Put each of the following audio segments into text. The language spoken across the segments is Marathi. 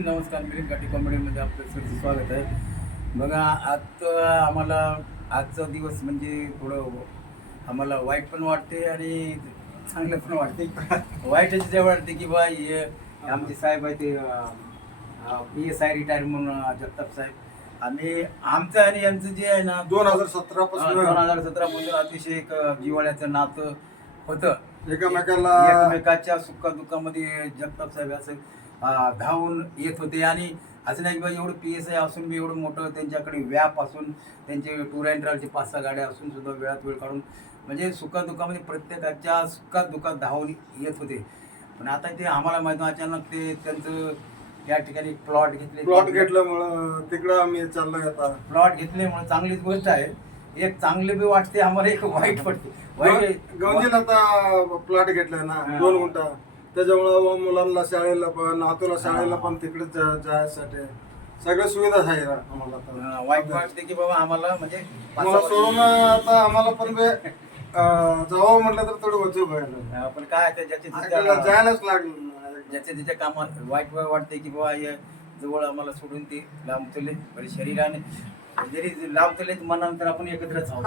नमस्कार मिलिंद काठी कॉमेडीमध्ये आपलं सरचं स्वागत आहे. बघा आता आम्हाला आजचा दिवस म्हणजे थोडं आम्हाला वाईट पण वाटते आणि चांगलं पण वाटते. वाईट जे वाटते की बा हे आमचे साहेब आहे ते पी एस आय रिटायर म्हणून जगताप साहेब. आणि आमचं आणि यांचं जे आहे ना दोन हजार सतरा पासून. दोन हजार सतरा पासून अतिशय एक जिवाळ्याचं नातं होतं. एकमेकाला एकमेकाच्या सुख दुःखामध्ये जगताप साहेब असं धावून येत होते. आणि असं नाही की बा एवढं पी एस आय असून बी एवढं मोठं त्यांच्याकडे व्याप असून त्यांचे टूर अँड ट्रॅव्हलचे पाच सहा गाड्या असून सुद्धा वेळात वेळ काढून म्हणजे सुखा दुःखामध्ये प्रत्येकाच्या सुखात दुःखात धावून येत होते. पण आता ते आम्हाला माहिती अचानक ते त्यांचं या ठिकाणी प्लॉट घेतले. प्लॉट घेतल्यामुळं तिकडं आम्ही चाललोय आता. प्लॉट घेतल्यामुळे चांगलीच गोष्ट आहे. एक चांगले बी वाटते आम्हाला एक वाईट वाटते वाईट गवंजीला आता प्लॉट घेतलाय ना. दोन गुंठा त्याच्यामुळं मुलांना शाळेला पण नातूला शाळेला पण तिकडे जायसाठी सगळ्या सुविधा आहे आम्हाला आता. वाईट वाटते की बाबा आम्हाला म्हणजे सोडून आता आम्हाला पण जावं म्हटलं तर थोडं वचू व्हायला पण काय त्याच्या- जायलाच लागलं ज्याच्या त्याच्या कामात वाईट वाटते की बाबा जवळ आम्हाला सोडून ते लांब चले बरे शरीराने. जरी लांब चले मनानंतर आपण एकत्रच आहोत.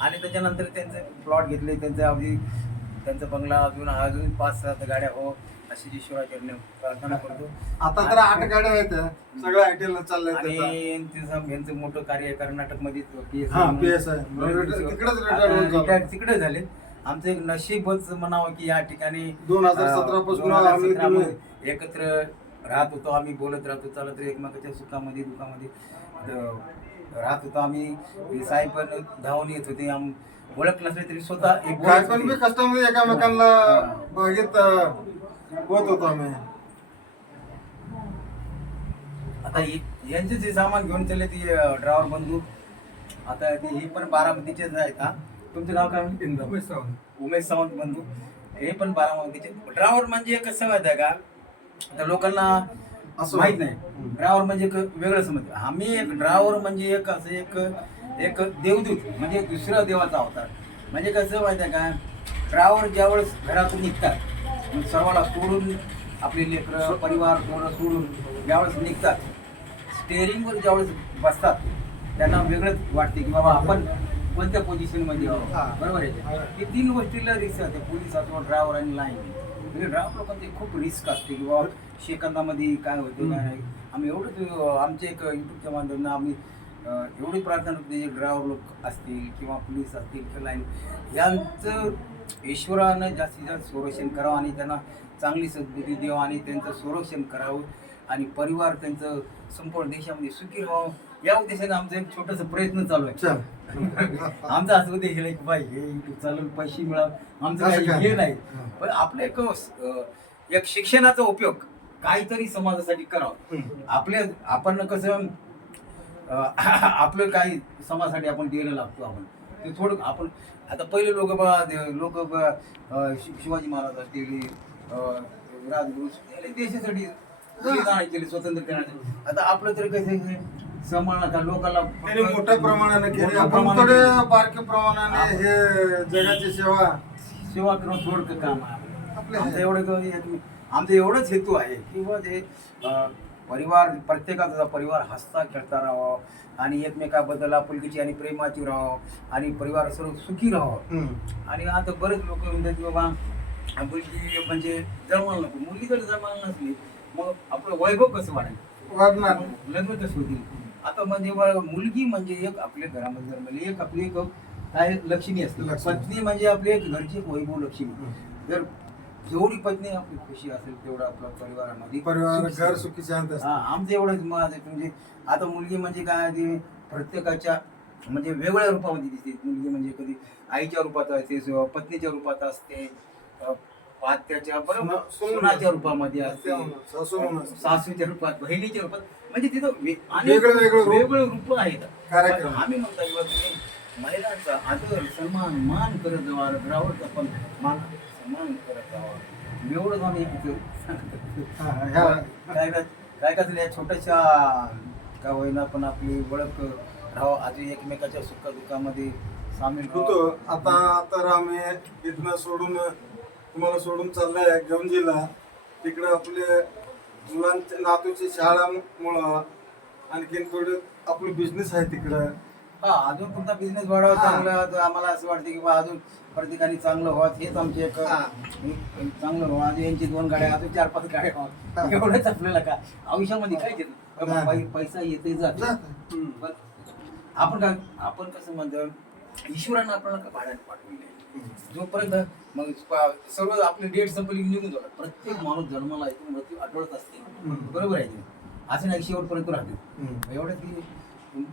आणि त्याच्यानंतर त्यांचे प्लॉट घेतले त्यांचे अगदी त्यांचा बंगला अजून अजून पाच सात गाड्या हो अशी ईश्वराकडनं प्रार्थना करतो. आता तर आठ गाड्या आहेत. सगळ्या आयटीएल चाललंय आणि. यांचं मोठं कार्य हा, चालू. retired तिकडे झाले. आमचं एक नशीबच म्हणावं की या ठिकाणी 2017 अं, पासून 2017 आम्ही मध्ये तुम्ही- एकत्र राहत होतो आम्ही बोलत राहतो चालत एकमेकाच्या सुखामध्ये दुःखामध्ये. राहत होतो आम्ही. साहेब पण धावून येत होते. आम ओळख नसले तरी स्वतः काय पण बी होते. कष्टामध्ये एकामेकांना होत होतो आम्ही. आता यांचे जे सामान घेऊन चालले ती ड्रायव्हर बंधू. आता ते हे पण बारामतीचेच आहेत हा. तुमचं नाव काय? म्हणते उमेश सावंत. बंधू. हे पण बारामतीचे. ड्रायव्हर म्हणजे कसं माहिती आहे का? आता लोकांना असं माहीत नाही. ड्रायव्हर म्हणजे एक वेगळं समज. आम्ही एक ड्रायव्हर म्हणजे एक असं एक एक देवदूत म्हणजे दुसरा देवाचा अवतार. म्हणजे कसं माहिती आहे का? ड्रायव्हर ज्यावेळेस घरातून निघतात सर्वाला सोडून आपले लेकरं परिवार पोरं सोडून ज्यावेळेस निघतात स्टेअरिंगवर ज्यावेळेस बसतात त्यांना वेगळंच वाटते की बाबा आपण कोणत्या पोझिशनमध्ये हा. आहोत बरोबर आहे हे. तीन गोष्टीला रिस्क असते पोलीस असो ड्रायव्हर आणि लाईन म्हणजे ड्रायव्हर लोकांची खूप रिस्क असते की बाबा सेकंदामध्ये काय होते काय नाही. आम्ही एवढंच आमचे एक युट्यूबच्या माध्यमातून आम्ही एवढी प्रार्थना करतो जे ड्रायव्हर लोक असतील किंवा पोलीस असतील किंवा लाईन यांचं ईश्वरानं जास्तीत जास्त संरक्षण करावं आणि त्यांना चांगली सद्बुद्धी द्यावं आणि त्यांचं संरक्षण करावं. आणि परिवार त्यांचं संपूर्ण देशामध्ये सुखी राहावं या उद्देशाने आमचा एक छोटासा प्रयत्न चालू आहे. आमचा असं उद्देश आहे की बाई हे युट्यूब चालून पैसे मिळावं. आमचं काही? हे नाही. पण आपलं एक एक शिक्षणाचा उपयोग काहीतरी समाजासाठी करावं. आपले आपण कसं आपलं काही समाजासाठी आपण द्यायला लागतो आपण. ते थोडं आपण आता पहिले लोक लोक शिवाजी महाराज असतील राजगुरू देशासाठी बलिदान केले स्वतंत्र करण्यासाठी आता आपलं तर कसं आहे, समान आता लोकांना त्यांनी मोठ्या प्रमाणाने केली. मोठ्या आपण प्रमाणाने थोडे बारक्या प्रमाणाने हे जगाची सेवा सेवा करून थोडकं काम आहे. आपले आमचं. एवढं काही हे- आमचं एवढंच हेतू आहे की बुवा ते अं, परिवार प्रत्येकाचा परिवार हसता खेळता राहावं आणि एकमेकाबद्दल आपुलकीची आणि प्रेमाची राहावं आणि परिवार सर्व सुखी राहावं हम्म. आणि आता बरेच लोक म्हणतात की बाबा मुलगी म्हणजे जन्माला नको. मुलगी जर जन्माला नसली. मग आपलं वैभव कसं वाढेल? वाढणार. लग्न कसं होतील? आता म्हणजे मुलगी म्हणजे एक आपल्या घरामध्ये जन्मली एक आपली एक काय लक्ष्मी असते. पत्नी म्हणजे आपली एक घरची वैभव लक्ष्मी. जर जेवढी पत्नी आपली खुशी असेल तेवढं आपल्या परिवारामध्ये परिवार घर सुखी शांत हा आमचं एवढंच मत आहे. म्हणजे आता मुलगी म्हणजे काय ती प्रत्येकाच्या म्हणजे वेगळ्या रूपामध्ये दिसते. मुलगी म्हणजे कधी आईच्या रूपात असते पत्नीच्या रूपात असते. अ, आत्याच्या बरोबर सुना- सून- सुनाच्या रूपामध्ये असते. सासूच्या रूपात बहिणीच्या रूपात. म्हणजे तिथं वे- अनेक वेगळं वेगळं रूप. आहेत आम्ही म्हणता किंवा तुम्ही महिलांचा आदर सन्मान मान करत जावा ड्रायव्हरचा पण मान सन्मान करत जावा एवढंच आम्ही हा, काय काय काय या छोट्याशा का होईना पण आपली ओळख राहावं आधी एकमेकाच्या सुख दुःखामध्ये सामील होतो. आता तर आम्ही इथनं सोडून तुम्हाला सोडून चाललाय जिल्हा. तिकडे आपले मुलांच्या नातूची शाळामुळं आणखीन थोडे आपलं बिझनेस आहे तिकडं. हा अजून तुमचा बिझनेस वाढावा. चांगला तर आम्हाला असं वाटतं की बा अजून प्रत्येकाने चांगलं व्हावं हेच आमचे एक चांगलं व्हावं अजून यांची दोन गाड्या अजून चार पाच गाड्या. व्हावं एवढंच आपल्याला का? आयुष्यामध्ये काय येतं हा. पै- पैसा येते जाते आपण काय आपण कसं म्हणतो ईश्वरानं आपल्याला का भाड्याने पाठवले जोपर्यंत मग सर्व आपली डेट संपली की निघून जातात. प्रत्येक माणूस जन्माला येतो मृत्यू आठवत असते. बरोबर आहे की? असं नाही शेवटपर्यंत राहते. एवढं की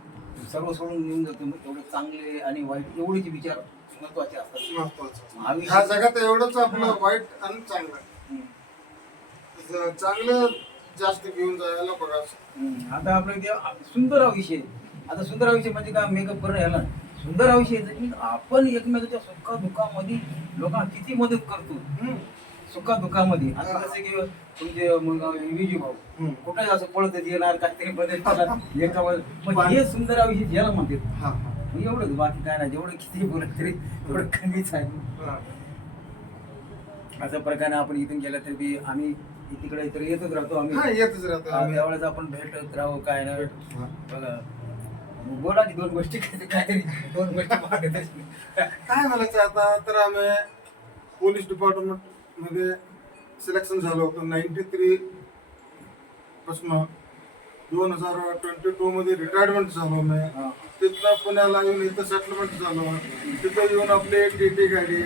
सर्व सोडून निघून जातो. एवढे चांगले आणि वाईट एवढेच विचार महत्त्वाचे असतात. ह्या जगात एवढंच आपलं वाईट आणि चांगलं. चांगलं जास्त घेऊन जायला बघा. आता आपलं ते सुंदर आयुष्य आता सुंदर आयुष्य म्हणजे काय? मेकअप करणं ह्याला. सुंदर आयुष्य की आपण एकमेकाच्या सुखा दुःखामध्ये लोकांना किती मदत करतो. सुखा दुःखामध्ये आता जसं की तुमचे मुलगा विजू भाऊ. कुठे असं पळत येणार काहीतरी बदल मग हे सुंदर आयुष्य याला म्हणतात. हा, हा. मग एवढंच बाकी काय नाही. जेवढं किती बोलत तरी तेवढं कमीच आहे. अशा प्रकारे आपण इथून गेलं तरी आम्ही तिकडे इतर येतच राहतो आम्ही. हा येतच राहतो. आम्ही. त्यावेळेस आपण भेटत राहू काय नाही. बघा. बोला की दोन गोष्टी काहीतरी दोन गोष्टी मागत. काय म्हणायचं आता? तर आम्ही पोलीस डिपार्टमेंटमध्ये सिलेक्शन झालो होतं नाईन्टी थ्री पासून. दोन हजार ट्वेंटी टू मध्ये रिटायरमेंट झालो मी. तिथनं पुण्याला येऊन इथं सेटलमेंट झालो. तिथं येऊन आपली टी टी गाडी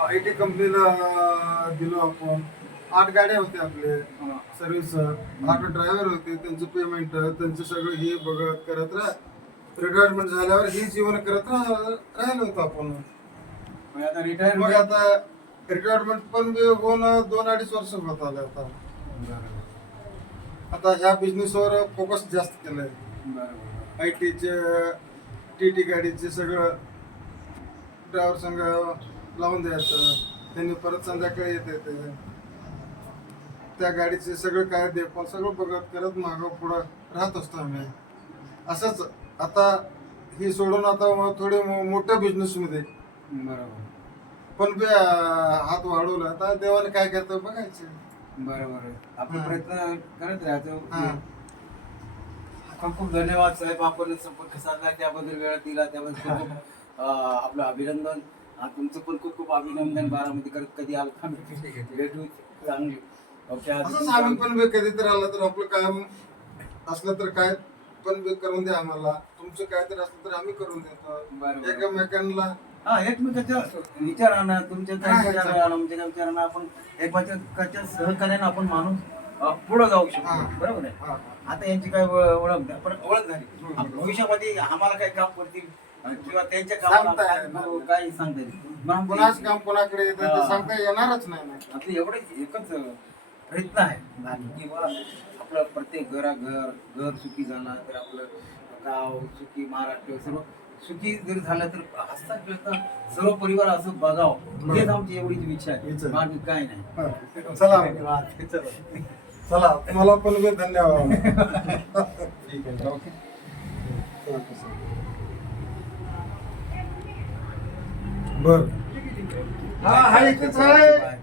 आय टी कंपनीला दिलो आपण. आठ गाड्या होत्या आपले. सर्व्हिस आठ ड्रायव्हर होते त्यांचं पेमेंट त्यांचं सगळं हे बघत करत राह. रिटायरमेंट झाल्यावर हे जीवन करत राह राहिलो होतो आपण. मग आता मग रिटायरमेंट आता रिटायरमेंट पण होऊन दोन अडीच वर्ष होत आले आता. आता ह्या बिझनेसवर फोकस जास्त केलंय. आय टीचे टी टी गाडीचे सगळं ड्रायव्हर संघ लावून द्यायचं. त्यांनी परत संध्याकाळी येते ते त्या गाडीचे सगळं काय दे पण सगळं बघत करत मागं पुढं राहत असतो आम्ही. असंच आता ही सोडून आता थोडे मोठ्या बिझनेसमध्ये बरोबर. पण हात वाढवला आता देवाने काय करतं बघायचं. बरोबर. आपण. प्रयत्न करत राहतो. खूप खूप धन्यवाद साहेब. आपण संपर्क साधला त्याबद्दल वेळ दिला त्याबद्दल आपलं अभिनंदन. तुमचं पण खूप खूप अभिनंदन. बारामती करत कधी आलं भेटू. चांगली. असंच आम्ही पण बी कधीतरी आलं तर आपलं काम असलं तर काय पण बी करून द्या आम्हाला. तुमचं काय तर असलं तर आम्ही करून देतो. बरोबर. एकमेकांना हा एकमेकाच्या विचारानं तुमच्या हा, काही हा, विचारानं आमच्या विचारानं आपण एकमेकाच्या सहकार्यानं आपण माणूस पुढं जाऊ हा. शकतो बरोबर आहे? हा, आता यांची काय ओ- ओळख नाही, पण ओळख झाली. हम्म. आप- भविष्यामध्ये आम्हाला काय काम करतील अं, किंवा त्यांच्या कामाला सांगता काय येणार काही सांगता येईल मग आमचं कोणाच काम कोणाकडे येतं ते. सांगता येणारच नाही. आपलं एवढं एकच अं, प्रयत्न आहे की बा आपलं प्रत्येक घराघर घर सुखी झाला तर आपलं गाव सुखी महाराष्ट्र सर्व सुखी जर झालं तर हसता खेळता सर्व परिवार असं बघावं. हेच आमची एवढीच इच्छा आहे. बाकी काय नाही. चला. चला. तुम्हाला पण बी धन्यवाद. ठीक आहे. ओके. बर. हा हा इथेच आहे.